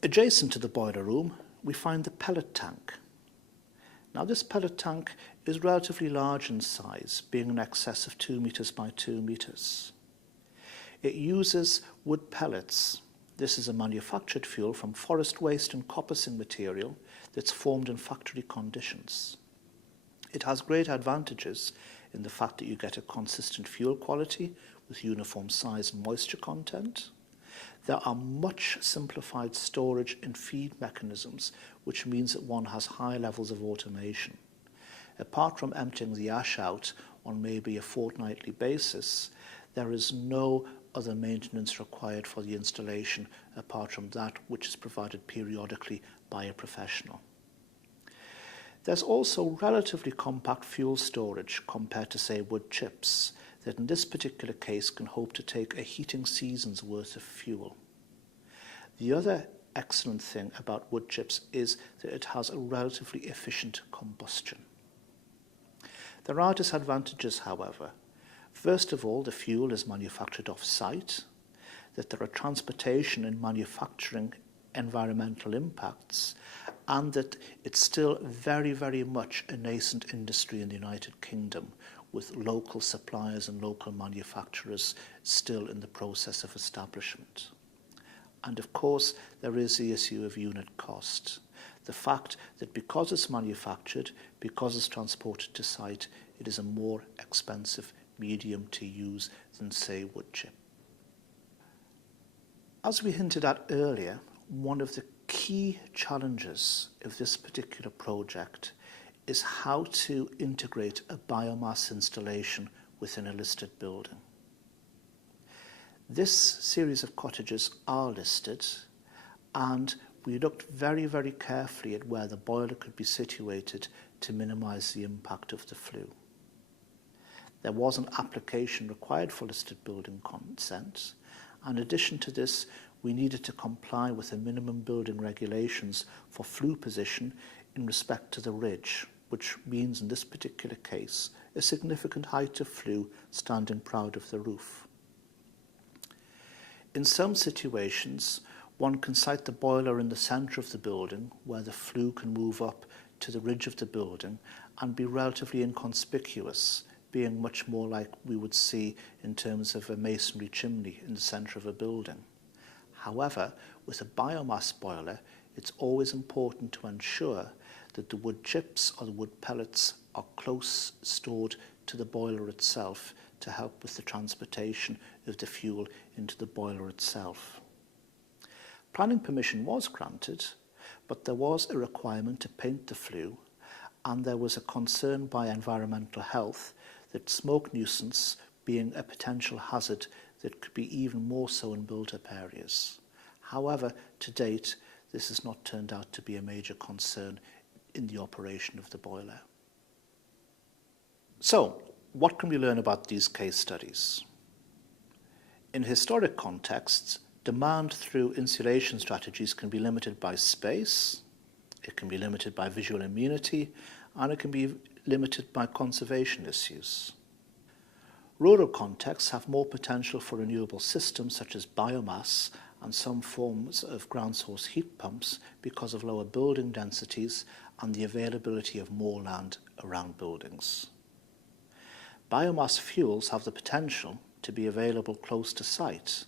Adjacent to the boiler room, we find the pellet tank. Now this pellet tank is relatively large in size, being in excess of 2 metres by 2 metres. It uses wood pellets. This is a manufactured fuel from forest waste and coppicing material that's formed in factory conditions. It has great advantages in the fact that you get a consistent fuel quality with uniform size and moisture content. There are much simplified storage and feed mechanisms, which means that one has high levels of automation. Apart from emptying the ash out on maybe a fortnightly basis, there is no other maintenance required for the installation apart from that which is provided periodically by a professional. There's also relatively compact fuel storage compared to, say, wood chips, that in this particular case can hope to take a heating season's worth of fuel. The other excellent thing about wood chips is that it has a relatively efficient combustion. There are disadvantages, however. First of all, the fuel is manufactured off-site, that there are transportation and manufacturing environmental impacts, and that it's still very, very much a nascent industry in the United Kingdom, with local suppliers and local manufacturers still in the process of establishment. And of course, there is the issue of unit cost. The fact that because it's manufactured, because it's transported to site, it is a more expensive medium to use than, say, wood chip. As we hinted at earlier, one of the key challenges of this particular project is how to integrate a biomass installation within a listed building. This series of cottages are listed, and we looked very, very carefully at where the boiler could be situated to minimise the impact of the flue. There was an application required for listed building consent. In addition to this, we needed to comply with the minimum building regulations for flue position in respect to the ridge, which means in this particular case a significant height of flue standing proud of the roof. In some situations, one can site the boiler in the centre of the building where the flue can move up to the ridge of the building and be relatively inconspicuous, being much more like we would see in terms of a masonry chimney in the centre of a building. However, with a biomass boiler, it's always important to ensure that the wood chips or the wood pellets are close stored to the boiler itself to help with the transportation of the fuel into the boiler itself. Planning permission was granted, but there was a requirement to paint the flue, and there was a concern by environmental health that smoke nuisance being a potential hazard that could be even more so in built-up areas. However, to date, this has not turned out to be a major concern in the operation of the boiler. So, what can we learn about these case studies? In historic contexts, demand through insulation strategies can be limited by space, it can be limited by visual immunity, and it can be limited by conservation issues. Rural contexts have more potential for renewable systems such as biomass and some forms of ground source heat pumps because of lower building densities and the availability of more land around buildings. Biomass fuels have the potential to be available close to site,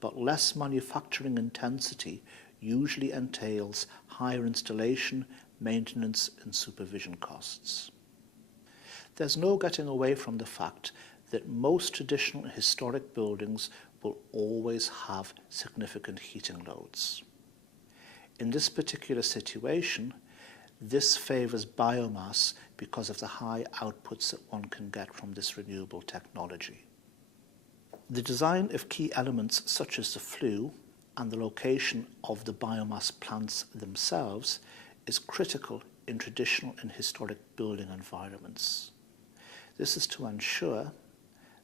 but less manufacturing intensity usually entails higher installation, maintenance and supervision costs. There's no getting away from the fact that most traditional and historic buildings will always have significant heating loads. In this particular situation, this favours biomass because of the high outputs that one can get from this renewable technology. The design of key elements such as the flue and the location of the biomass plants themselves is critical in traditional and historic building environments. This is to ensure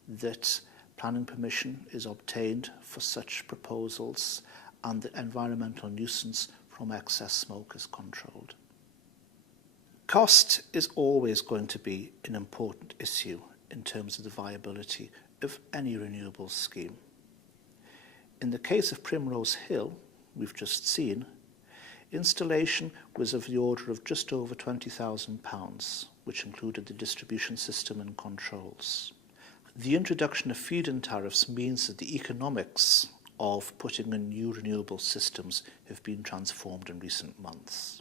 that planning permission is obtained for such proposals and that environmental nuisance from excess smoke is controlled. Cost is always going to be an important issue in terms of the viability of any renewable scheme. In the case of Primrose Hill, we've just seen, installation was of the order of just over £20,000, which included the distribution system and controls. The introduction of feed-in tariffs means that the economics of putting in new renewable systems have been transformed in recent months.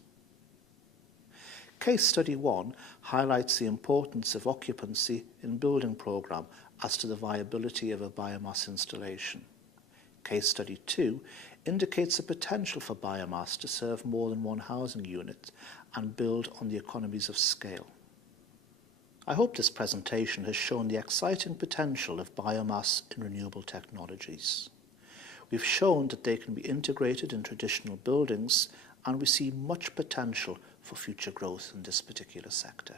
Case Study 1 highlights the importance of occupancy in building programme as to the viability of a biomass installation. Case Study 2 indicates the potential for biomass to serve more than one housing unit and build on the economies of scale. I hope this presentation has shown the exciting potential of biomass in renewable technologies. We've shown that they can be integrated in traditional buildings, and we see much potential for future growth in this particular sector.